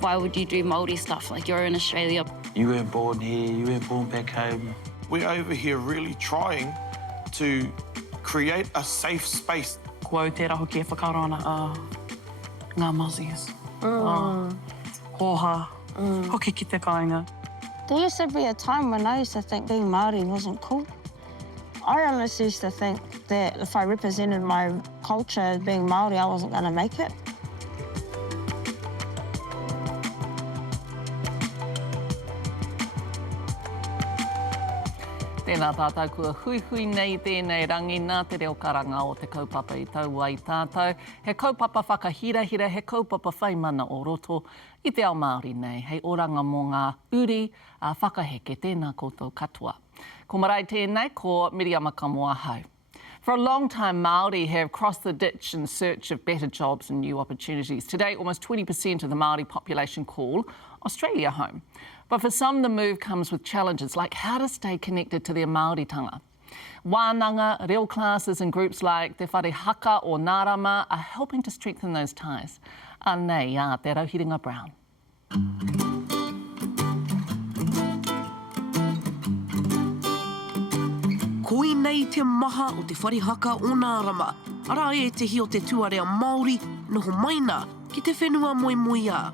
why would you do Māori stuff? Like, you're in Australia. You weren't born here, you weren't born back home. We're over here really trying to create a safe space. Ko au tērā hoki e whakaurana ngā Māoris. Hoha, hoki ki te kāinga. There used to be a time when I used to think being Māori wasn't cool. I honestly used to think that if I represented my culture as being Māori, I wasn't going to make it. Tēnā tātou kua hui nei tēnei rangi nā te reo karanga o te kaupapa I taua I tātou. He kaupapa whakahirahira, he kaupapa whaimana o roto I te ao Māori nei. Hei oranga mō ngā uri whakaheke tēnā koutou katoa. Ko marae tēnei, ko Miriama Kamoahau. For a long time, Māori have crossed the ditch in search of better jobs and new opportunities. Today, almost 20% of the Māori population call Australia home. But for some, the move comes with challenges like how to stay connected to their Māoritanga. Wananga, reo classes and groups like Te Whare Haka or Naarama are helping to strengthen those ties. Anei, Te Rauhiringa Brown. Koi nei te maha o Te Whare Haka o Naarama. Ara e te hi o te tuarea Māori, noho maina ki te whenua moemoia.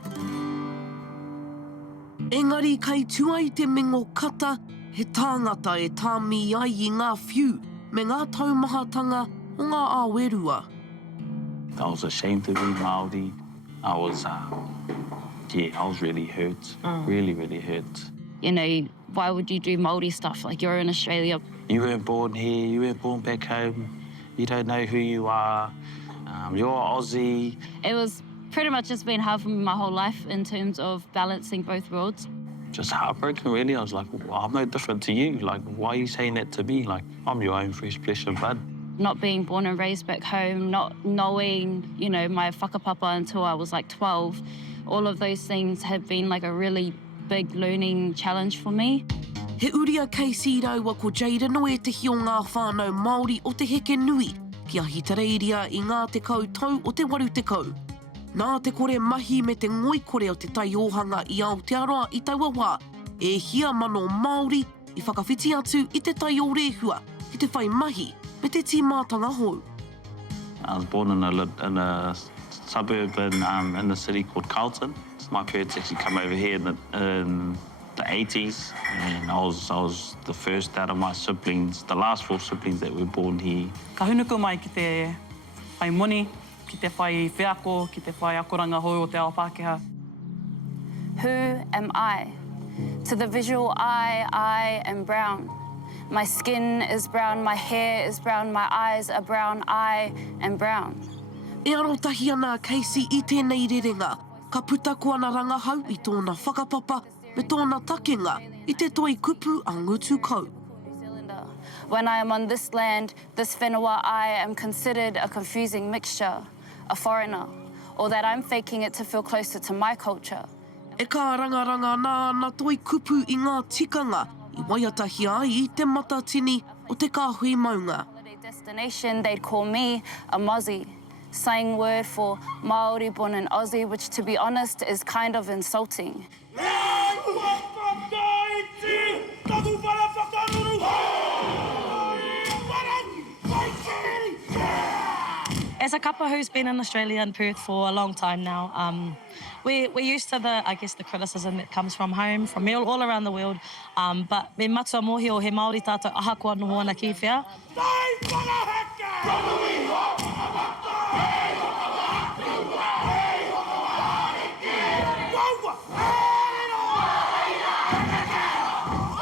Engari, kei tuai te mingo kata, he tāngata e tāmi ai I ngā whiu, me ngā taumahatanga o ngā āwerua. I was ashamed to be Māori. I was really hurt, really hurt. You know, why would you do Māori stuff? Like, you're in Australia. You weren't born here, you weren't born back home. You don't know who you are. You're Aussie. It was pretty much just been hard for me my whole life in terms of balancing both worlds. Just heartbroken, really. I was like, well, I'm no different to you. Like, why are you saying that to me? Like, I'm your own fresh flesh and blood. Not being born and raised back home, not knowing, you know, my whakapapa until I was like 12, all of those things have been like a really big learning challenge for me. He uria kei sīraua ko Jaden no e te hi o ngā whānau Māori o te heke nui, kia hitareiria I ngā te kautau o te waru te kau. Nā te kore mahi me te ngoikore o te tai ohanga I Aotearoa I taua wā, e hia mano Māori I whakawhiti atu I te tai o rehua, ki te whai mahi me te tīmātanga hou. I was born in a suburb in the city called Carlton. My parents actually come over here in the 80s, and I was the first out of my siblings, the last 4 siblings that were born here. Ka hunuku mai ki te whai moni, ki te whai whiako, ki te whai akoranga hou o te ao Pākehā. Who am I? To the visual eye, I am brown. My skin is brown, my hair is brown, my eyes are brown, I am brown. E arotahi ana Casey I tēnei rerenga, ka putako ana rangahau I tōna whakapapa, me tōna takenga I te toi kupu a ngutu kau. When I am on this land, this whenua, I am considered a confusing mixture, a foreigner, or that I'm faking it to feel closer to my culture. E ka rangaranga nā na toi kupu I ngā tikanga, I waiatahi ai I te matatini o te kāhui maunga. Destination, they'd call me a Mozzie, slang word for Māori born in Aussie, which to be honest is kind of insulting. As a couple who's been in Australia and Perth for a long time now, we're used to the criticism that comes from home, from all around the world. But me matua mohi o he Māori tātou ahakoa noho ana ki whea.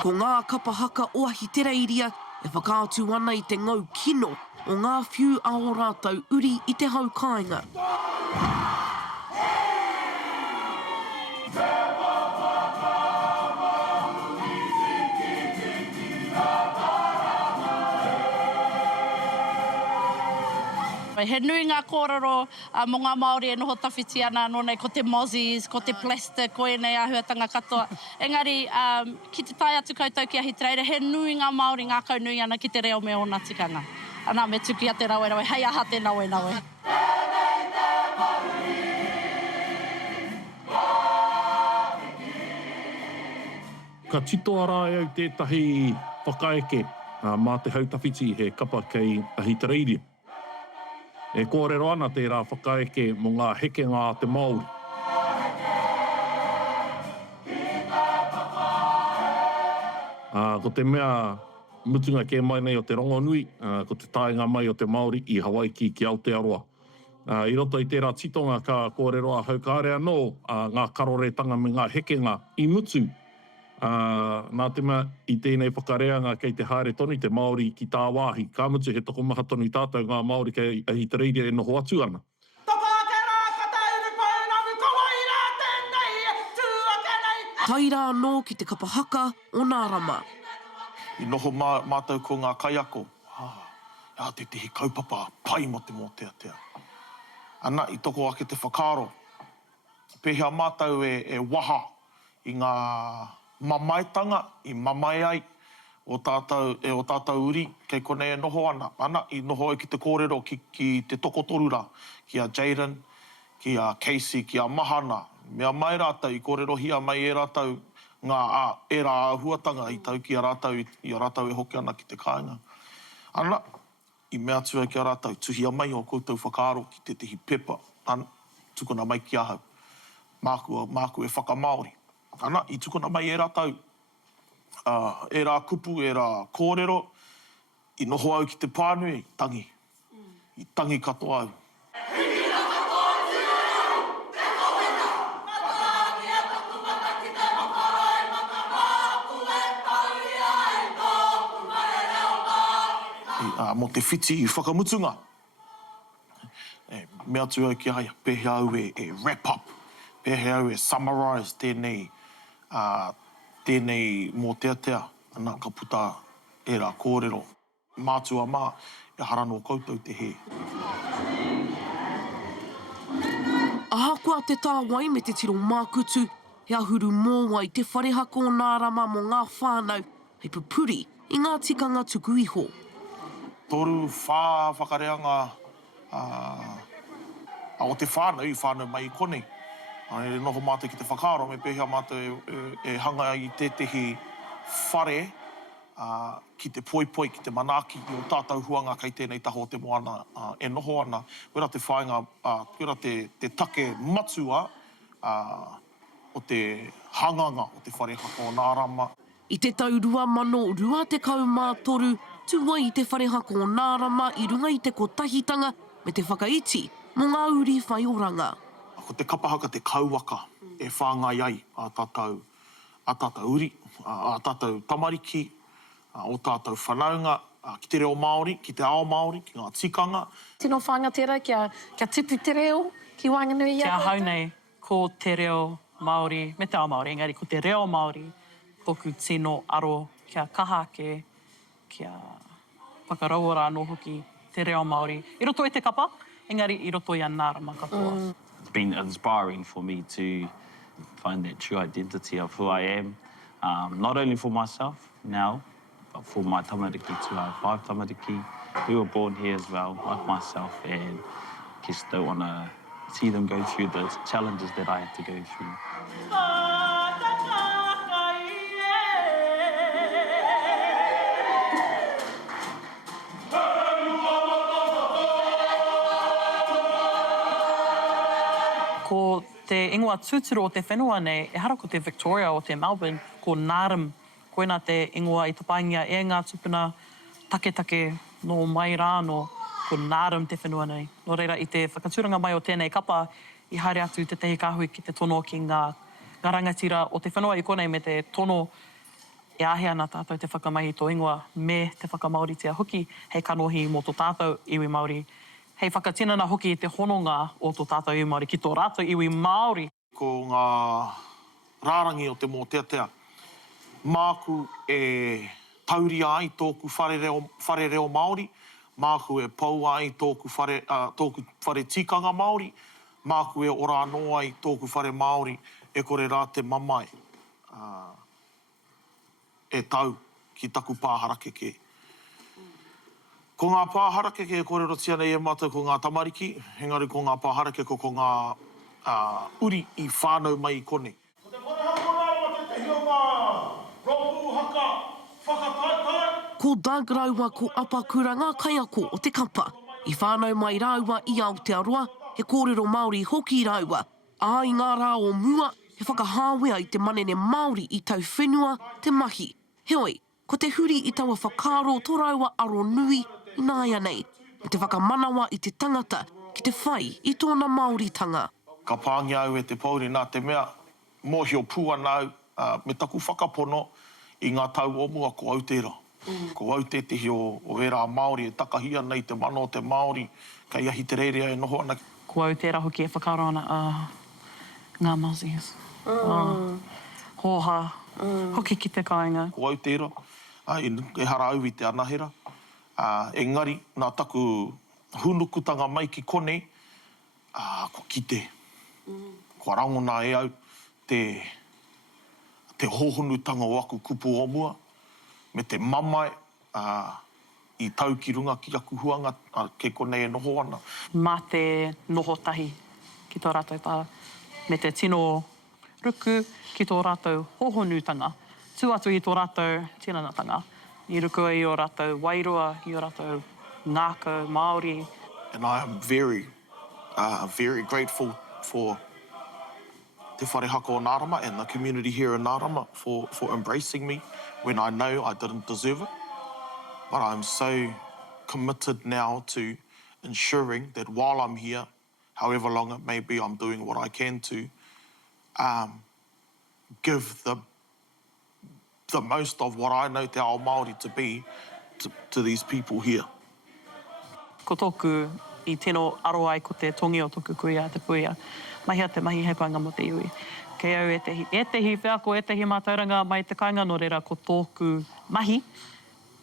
Ko ngā kapa haka oahi tereiria e whakaatu ana I te ngau kino o ngā whiu a o rātou uri I te hau kāinga. He nui ngā kōrero mō ngā Māori e noho tawhiti ana no nei ko te Mozzies, ko te plastic, ko e nei ahuatanga katoa. Engari, ki te tai atu koutou ki ahi treire, he nui ngā Māori ngā kau nui ana ki te reo me o nā tikanga. Ana me tuki a te rawe rawe, hei aha te nawe nawe. Ka tito ara au tētahi whakaeke mā te hautawhiti he kapa kei Te Rauhiringa. E kōrero ana tērā whakaeke mō ngā hekenga a te Māori. Ko te mea mutunga ke mai nei o te rongonui, ko te tāinga mai o te Māori i Hawaii ki Aotearoa. I roto i tērā titonga ka kōrero a haukāre anō ngā karoretanga me ngā hekenga i mutu. Nā te mea i tēnei whakareanga kei te haere tonu te Māori ki tā wāhi. Ka mutu he toko maha tonu i tātou ngā Māori kei Te Rauhiringa e noho atu ana. Tai rā nō ki te kapa haka o Naarama. I noho mātou ko ngā kaiako. Te tehi kaupapa pai mo te mōtea. Ana i toko ake te whakaaro. Pehea mātou e waha i ngā mamaitanga, i mamai ai o tātou uri, kei konei e noho ana. Ana i noho ai ki te kōrero ki te toko torura, ki a Jaden, ki a Casey, ki a Mahana. Mea mai rātou i kōrero hia mai e rātou ngā era huatanga i tau ki a rātou, i a rātou e hoki ana ki te kāinga. Ana, i mea tua ki a rātou, tuhia mai o koutou whakaaro ki te tehi pepa. Ana, tukuna mai ki ahau. Māku e whakamaori. Ana, i tukuna mai e rātou, e rā kupu, e rā kōrero, i noho au ki te pānui, tangi. I tangi katoa au. Mo te whiti i whakamutunga. Mea tu au ki aia, pehe au e wrap up, pehe au e summarise tēnei mō teatea, ana ka puta e rā kōrero. Mātua mā, e harano koutou te he. Ahakoa te tāwai me te tiro mākutu, he ahuru mōwai Te Whare Haka o Naarama mō ngā whānau, hei pupuri i ngā tikanga tuku iho. Toru whakareanga o te whānau mai i konei. E noho mātou ki te whakaaro, me pēhea mātou e hanga i tētehi whare ki te poipoi, ki te manaaki, i o tātou huanga kei tēnei taho o te moana e noho ana. Koera te whāinga, koera te take matua o te hanganga o Te Whare Haka o Naarama. I te tau 2023, tua i Te Whare Haka o Naarama i runga i te kotahitanga me te whakaiti mō ngā uri whaioranga. Ko te kapahaka te kauaka e whāngai ai a tātou uri, a tātou tamariki, o tātou whanaunga, ki te reo Māori, ki te ao Māori, ki ngā tikanga. Tino whanga tērā kia tipu te reo ki Wanganui ia. Kia haunei ko te reo Māori, me te ao Māori, engari ko te reo Māori, toku tino aro kia kahake, kia whakarauara anō hoki te reo Māori. I roto e te kapa, engari i roto i a Naarama katoa. It's been inspiring for me to find that true identity of who I am, not only for myself now, but for my tamariki too. I have 5 tamariki who were born here as well, like myself, and just don't want to see them go through the challenges that I had to go through. Ko te ingoa tūturu o te whenua nei, e hara ko te Victoria o te Melbourne, ko Naarama. Koina te ingoa i tapaingia e ngā tupuna take no mai rāno, ko Naarama te whenua nei. No reira, i te whakaturanga mai o tēnei kapa, i haere atu te tehi kāhui ki te tono ki ngā rangatira o te whenua i konei me te tono e ahe ana tātou te whakamahi tō ingoa me te whakamauritia hoki, hei kanohi mō tō tātou iwi Māori. Hei whakatinana hoki i te hononga o tō tātou iwi Māori, ki tō rātou iwi Māori. Ko ngā rārangi o te mōteatea, māku e tauri ai tōku whare reo Māori, māku e pau ai tōku whare tikanga Māori, māku e ora anō ai tōku whare Māori, e kore rā te mamai e tau ki taku pāharakeke. Ko ngā pāharakeke e kōrero tia nei e mātou ko ngā tamariki, engari ko ngā pāharakeke ko ngā uri i whānau mai i konei. Ko te whare hako rāma te hionga, Ko Doug raua ko apakura ngā kaiako o te kapa. I whānau mai raua i Aotearoa, he kōrero Māori hoki raua. I ngā rā o mua, he whakahāwea i te manene Māori i tau whenua, te mahi. Heoi, ko te huri i taua whakaaro tō raua aro nui i nāia nei. Me te whakamanawa i te tangata ki te whai i tōna Māoritanga. Ka pāngia au e te pauri nā te mea, mōhio pūanau, me taku whakapono i ngā tau o mua ko Aotearoa. Ko Aotearoa o e rā Māori e takahia nei te mana o te Māori, kei ahi te reira e noho ana. Ko Aotearoa hoki e whakaaro ana, ngā Māoris. Hoha, hoki ki te kāinga. Ko Aotearoa, e hara au i te anahera. Engari, nā taku hunukutanga mai ki konei, ko kite. Ko rangona e au te hohonutanga o aku kupu o mua, me te mamae i tau ki runga ki aku huanga, ke konei e noho ana. Mā te noho tahi ki tō rātou tā, me te tino ruku ki tō rātou hohonutanga, tū atu i tō rātou tinanatanga. I ruku i o rātou wairua, i o rātou ngākau, Māori. And I am very grateful for Te Whare Haka o Naarama and the community here in Naarama for embracing me when I know I didn't deserve it. But I'm so committed now to ensuring that while I'm here, however long it may be, I'm doing what I can to give the most of what I know te ao Māori to be to these people here. Ko tōku i tino aro ai ko te tongi o tōku kuia te puia. Mahia te mahi he kāinga mo te iwi. Kei au e tehi whiako, e tehi mātauranga mai te kāinga no reira ko tōku mahi.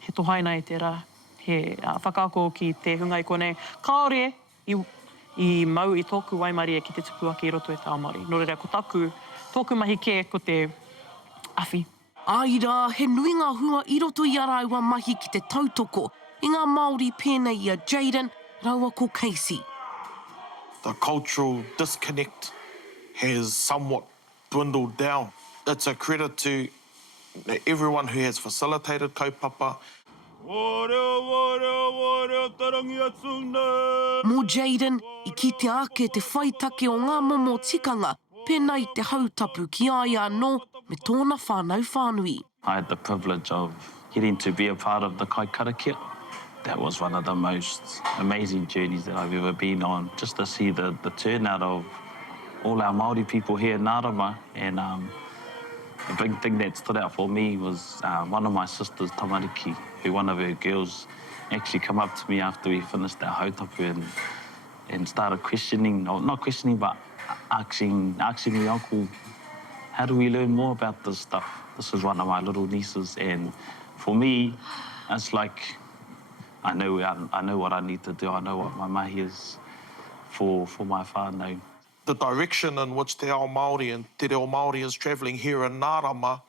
He tohaina e tērā, he whakaako ki te hunga i konei. Kāore i mau i tōku waimarie ki te tupuaki i roto e tā Māori. No reira ko tōku mahi ke ko te awhi. Aira, he nui ngā hua i roto i araua mahi ki te tautoko. I ngā Māori pēnei a Jaden, raua ko Casey. The cultural disconnect has somewhat dwindled down. It's a credit to everyone who has facilitated kaupapa. Mō Jaden, i ki te ake te whaitake o ngā momo tikanga, pēnei te hautapu ki aia no me tōna whānau whānui. I had the privilege of getting to be a part of the kai karakia. That was one of the most amazing journeys that I've ever been on, just to see the turnout of all our Māori people here in Naarama. And the big thing that stood out for me was one of my sisters, Tamariki, who one of her girls actually come up to me after we finished our hautapu and started questioning, or not questioning, but asking me, Uncle, how do we learn more about this stuff? This is one of my little nieces, and for me, it's like, I know what I need to do. I know what my mahi is for my whānau. The direction in which te ao Māori and te reo Māori is travelling here in Naarama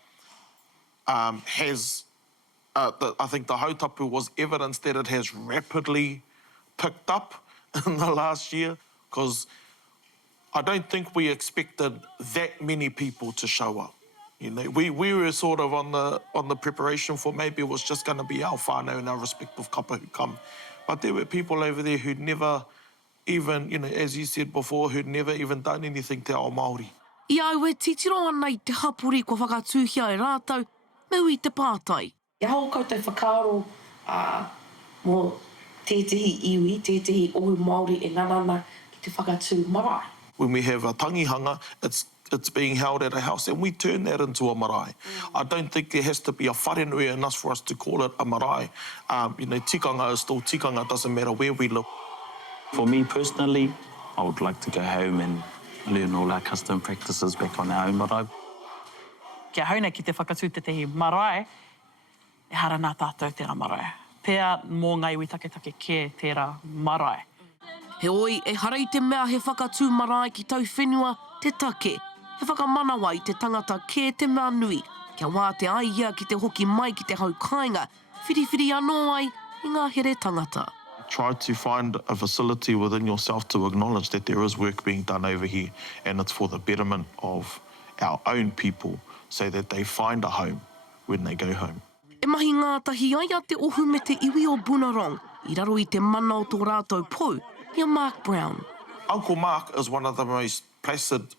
has, I think the hautapu was evidence that it has rapidly picked up in the last year, because I don't think we expected that many people to show up. You know, we were sort of on the preparation for maybe it was just going to be our whānau and our respective kapa who come. But there were people over there who'd never even, you know, as you said before, who'd never even done anything te ao Māori. I au e titiro ana i te hapuri ko whakatūhia e rātou, meu i te pātai. Ia hau koutou whakaaro mō tētehi iwi, tētehi ohu Māori e nganana ki te whakatū marae. When we have a tangihanga, it's being held at a house, and we turn that into a marae. I don't think there has to be a wharenui in us for us to call it a marae. You know, tikanga is still tikanga, doesn't matter where we live. For me personally, I would like to go home and learn all our custom practices back on our own marae. Kia hauna ki te whakatū te tehi marae, e hara nā tātou tērā marae. Pea mō ngai ui take ke tērā marae. He oi, e harei te mea he whakatū marae ki tau whenua, te take. He whakamanawa i te tangata ke te mea nui. Kia wā te aia ki te hoki mai ki te hau kāinga. Whiriwhiri anō ai i ngā here tangata. Try to find a facility within yourself to acknowledge that there is work being done over here, and it's for the betterment of our own people so that they find a home when they go home. E mahi ngātahi ai a te ohu me te iwi o Bunarong, I raro I te mana o tō rātou pou, ia Mark Brown. Uncle Mark is one of the most placid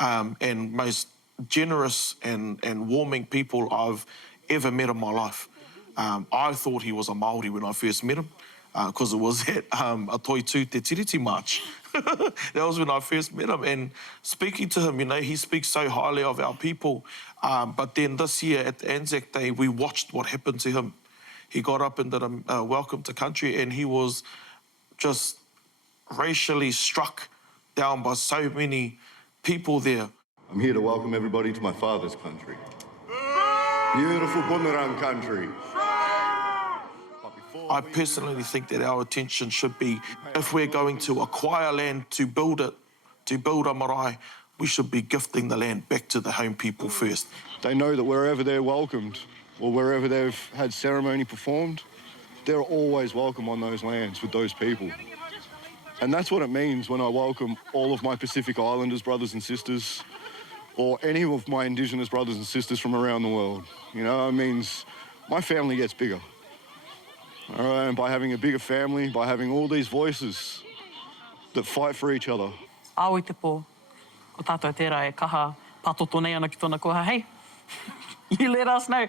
and most generous and warming people I've ever met in my life. I thought he was a Māori when I first met him, because it was at a Toitū Te Tiriti March. That was when I first met him. And speaking to him, you know, he speaks so highly of our people. But then this year at the Anzac Day, we watched what happened to him. He got up and did a welcome to country, and he was just racially struck down by so many people there. I'm here to welcome everybody to my father's country. Beautiful Bunurong country. I personally think that our attention should be, if we're going to acquire land to build it, to build a marae, we should be gifting the land back to the home people first. They know that wherever they're welcomed or wherever they've had ceremony performed, they're always welcome on those lands with those people. And that's what it means when I welcome all of my Pacific Islanders brothers and sisters, or any of my Indigenous brothers and sisters from around the world. You know, it means my family gets bigger. All right, and by having a bigger family, by having all these voices that fight for each other. Aoi te pō, ko tātou tērā e kaha patoto nei ana ki tōna koha, hey, you let us know.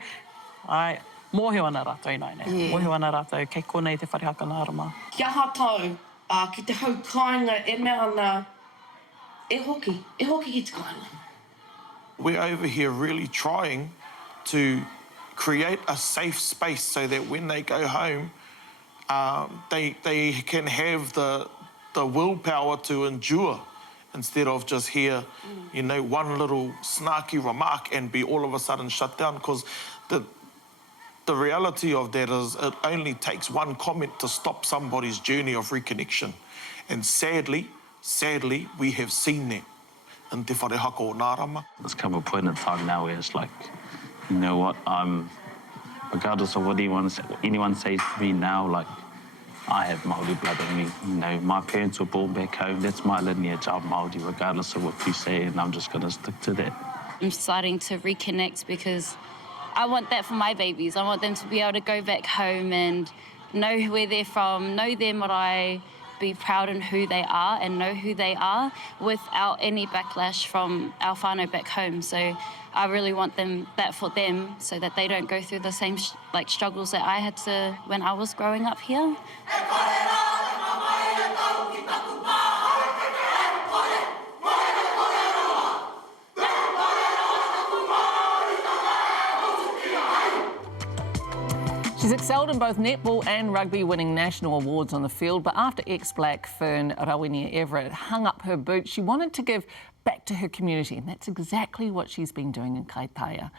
Ai, mōhio ana rātou nai nei, mōhio ana rātou, kei konei te Whare Haka Naarama. Kia hātau, ki te hau kāinga e mea ana, e hoki ki te kāinga. We're over here really trying to create a safe space so that when they go home, they can have the willpower to endure instead of just hear, you know, one little snarky remark and be all of a sudden shut down. Because the reality of that is it only takes one comment to stop somebody's journey of reconnection. And sadly, we have seen that in Te Whare Haka o Naarama. There's come a point in time now where it's like, you know what, regardless of what anyone says to me now, like, I have Māori blood in me. You know, my parents were born back home. That's my lineage. I'm Māori, regardless of what you say, and I'm just going to stick to that. I'm starting to reconnect because I want that for my babies. I want them to be able to go back home and know where they're from, know their marae, be proud in who they are and know who they are without any backlash from our whānau back home. So I really want that for them so that they don't go through the same struggles that I had to when I was growing up here. She's excelled in both netball and rugby, winning national awards on the field. But after ex-Black Fern Rawinia Everitt hung up her boots, she wanted to give back to her community, and that's exactly what she's been doing in Kaitaia.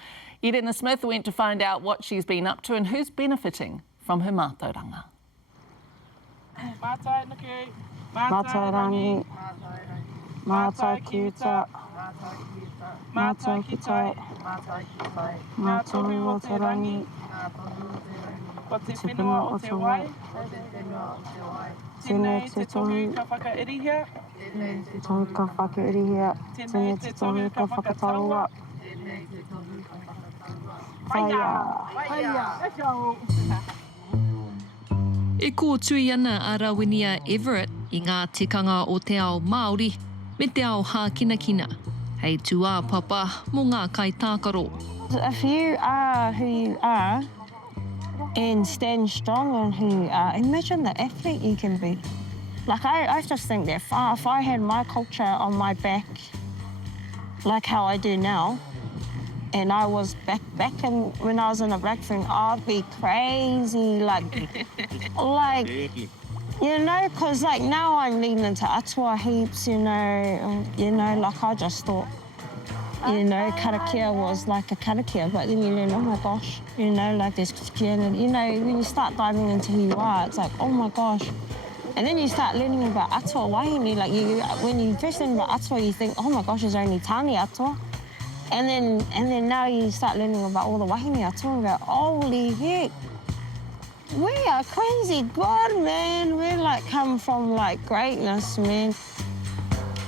Irena Smith went to find out what she's been up to and who's benefiting from her mātauranga. Mātai nuku, Mātai rangi, mātai kiuta, mātai kitai, mātai o te rangi, ko te whenua o te wai, tēnei te tohu ka whakairihia, tohu ka whakairihia, tēnei te tohu ka whakataua. E ko tui ana a Rawinia Everitt I ngā tikanga o te ao Māori me te ao hākinakina. Hei tuā papa mō ngā kaitākaro. If you are who you are and stand strong on who you are, imagine the athlete you can be. Like, I just think that if I had my culture on my back, like how I do now, and I was back in when I was in a black thing, I'd be crazy, like, you know, because like now I'm leaning into atua heaps, you know, like I just thought, you know, karakia was like a karakia, but then you learn, oh my gosh, you know, like there's Christianity, you know, when you start diving into who you are, it's like, oh my gosh. And then you start learning about atua wahine, like when you first learn about atua, you think, oh my gosh, there's only tāne atua. And then now you start learning about all the wahine atua, and go, holy heck, we are crazy God, man. We're like come from like greatness, man.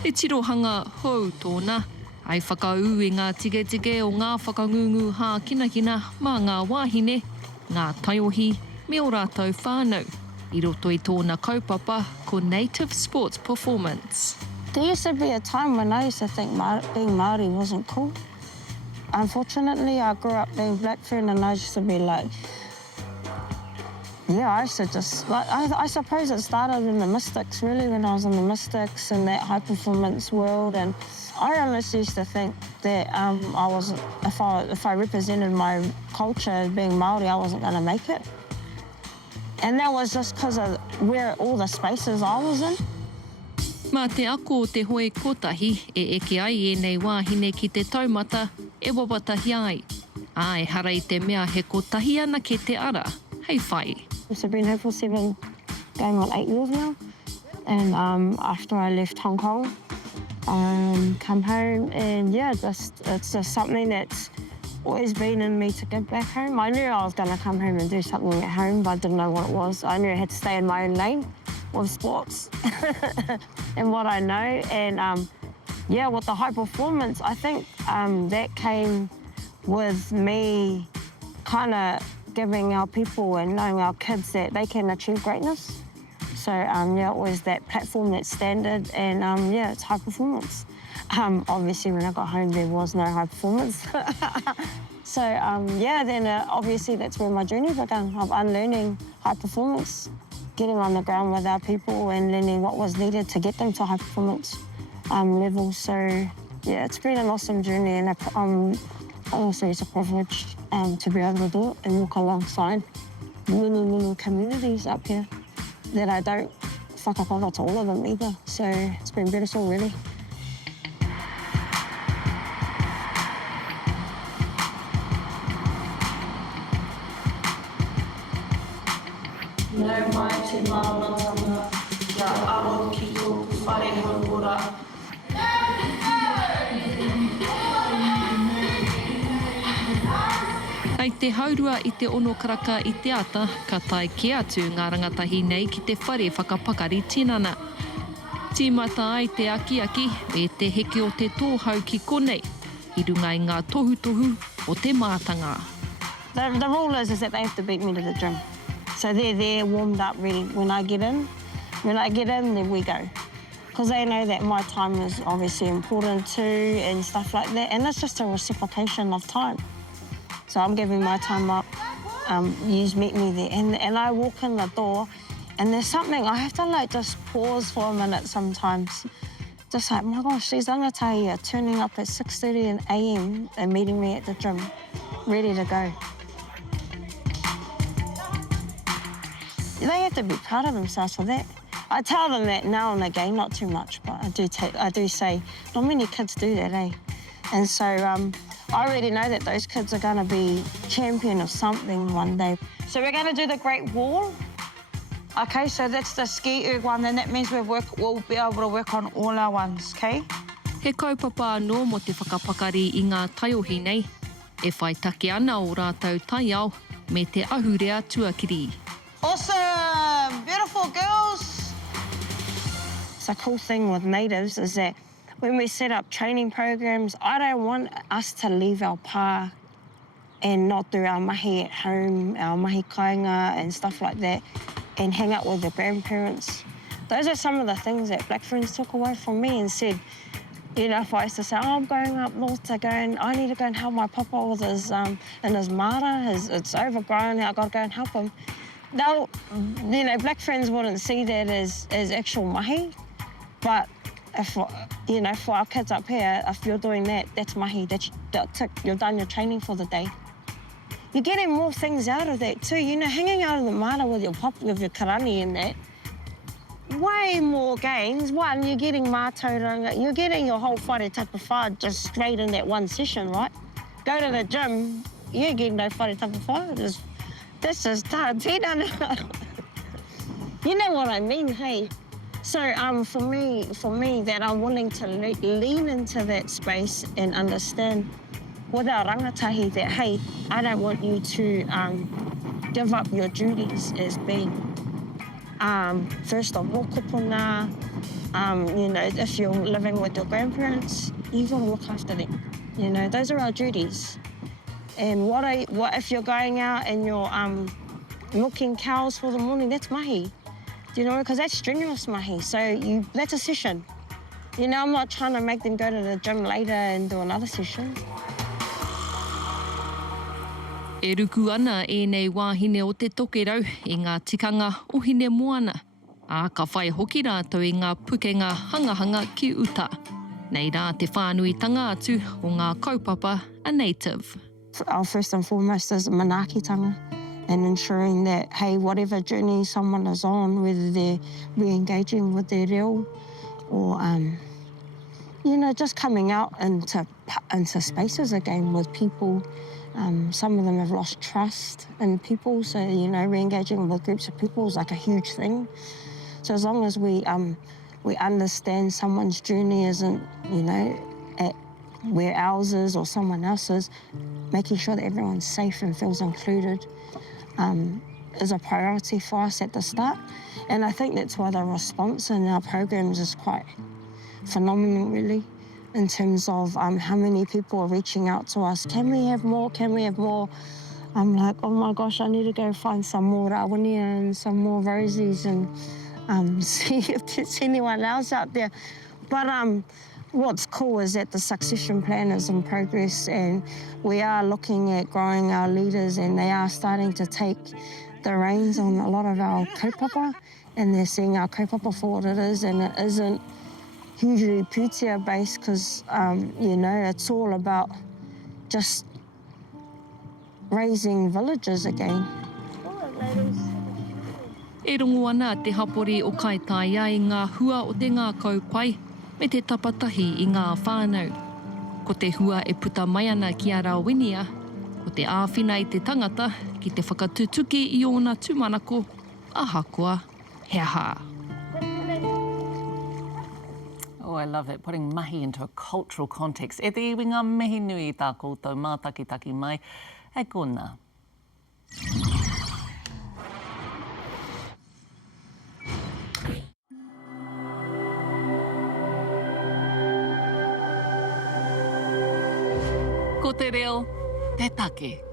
E tirohanga hou tōna. Ai whakau i ngā tige o ngā whakangungu hā kinakina mā ngā wāhine, ngā taiohi, me o rātou whānau, I roto I tōna kaupapa ko Native Sports Performance. There used to be a time when I used to think being Māori wasn't cool. Unfortunately, I grew up being black Fern and I used to be like, yeah, I used to just, like, I suppose it started in the Mystics, really, when I was in the Mystics and that high performance world. And I honestly used to think that if I represented my culture being Māori, I wasn't going to make it. And that was just because of where all the spaces I was in. Mā te ako o te hoe kotahi, e eke ai e nei wāhine ki te taumata, e wawatahi ai. Ai hara I te mea he kotahi ana ke te ara, hei whai. I've been here for 7, going on 8 years now. And after I left Hong Kong, come home and yeah, it's just something that's always been in me to give back home. I knew I was going to come home and do something at home, but I didn't know what it was. I knew I had to stay in my own lane with sports and what I know. And yeah, with the high performance, I think that came with me kind of giving our people and knowing our kids that they can achieve greatness. So yeah, it was that platform, that standard, and yeah, it's high performance. Obviously, when I got home, there was no high performance. So yeah, then obviously that's where my journey began, of unlearning high performance, getting on the ground with our people and learning what was needed to get them to high performance levels. So yeah, it's been an awesome journey, and also it's a privilege to be able to do it and walk alongside many communities up here that I don't whakapapa to all of them either. So it's been beautiful, really. Nau mai te Māoritanga, kia awa ki tōku whare hauora. Kei te haurua I te ono karaka I te ata, ka tae ke atu ngā rangatahi nei ki te whare whakapakari tinana. Tīmata ai te aki e te heke o te tōhau ki konei, I runga I ngā tohu o te mātanga. The rule is that they have to beat me to the gym. So they're there, warmed up, ready. When I get in, then we go. Because they know that my time is obviously important too and stuff like that. And it's just a reciprocation of time. So I'm giving my time up, you meet me there. And I walk in the door and there's something, I have to like just pause for a minute sometimes. Just like, my gosh, these rangatahi are turning up at 6:30 a.m. and meeting me at the gym, ready to go. They have to be proud of themselves for that. I tell them that now and again, not too much, but I do say, not many kids do that, eh? And so I already know that those kids are going to be champion of something one day. So we're going to do the Great Wall. Okay, so that's the ski erg one, and that means we'll be able to work on all our ones, okay? He kaupapa anō mo te whakapakari I ngā taiohi nei, e whai take ana o rātou taiao me te ahurea tuakiri. Awesome! Beautiful girls! The cool thing with natives is that when we set up training programs, I don't want us to leave our pā and not do our mahi at home, our mahi kāinga and stuff like that, and hang out with the grandparents. Those are some of the things that black friends took away from me and said, you know, if I used to say, oh, I'm going up north I need to go and help my papa with his mara, it's overgrown, I've got to go and help him. They'll, you know, black friends wouldn't see that as actual mahi, but if, you know, for our kids up here, if you're doing that, that's mahi, you've done your training for the day. You're getting more things out of that too, you know, hanging out in the mara with your papa, with your karani and that, way more gains. One, you're getting mātauranga, you're getting your whole whare tapawha just straight in that one session, right? Go to the gym, you ain't getting no whare tapawha, that's just tātira. You know what I mean, hey? So for me, that I'm willing to lean into that space and understand with our rangatahi that, hey, I don't want you to give up your duties as being first of mokopuna, you know, if you're living with your grandparents, you gotta look after them. You know, those are our duties. And what if you're going out and you're milking cows for the morning, that's mahi. Do you know, because that's strenuous mahi, so that's a session. You know, I'm not trying to make them go to the gym later and do another session. E ruku ana nei wāhine o te tokerau i ngā tikanga o hine moana. A ka whai hoki rātou i ngā pukenga hangahanga ki uta. Nei rā te whānuitanga atu o ngā kaupapa a native. Our first and foremost is manaakitanga and ensuring that, hey, whatever journey someone is on, whether they're re-engaging with their reo or, you know, just coming out into spaces again with people. Some of them have lost trust in people, so, you know, re-engaging with groups of people is like a huge thing. So as long as we understand someone's journey isn't, you know, at where ours is or someone else's, making sure that everyone's safe and feels included is a priority for us at the start. And I think that's why the response in our programs is quite phenomenal, really, in terms of how many people are reaching out to us. Can we have more? Can we have more? I'm like, oh my gosh, I need to go find some more Rawinia and some more Rosies and see if there's anyone else out there. But what's cool is that the succession plan is in progress and we are looking at growing our leaders and they are starting to take the reins on a lot of our kaupapa and they're seeing our kaupapa for what it is, and it isn't hugely pūtea based because, you know, it's all about just raising villages again. E rongo ana te hapori o Kaitaia i ngā hua o te ngā kaupai me te tapatahi i ngā whānau. Ko te hua e puta mai ana ki a Rawinia, ko te āwhina i te tangata ki te whakatutuki i ōna tūmanako, ahakoa, he aha. Oh, I love it, putting mahi into a cultural context. E te iwi ngā mihi nui i tā koutou mātakitaki mai. E kona. Ko te reo, te take.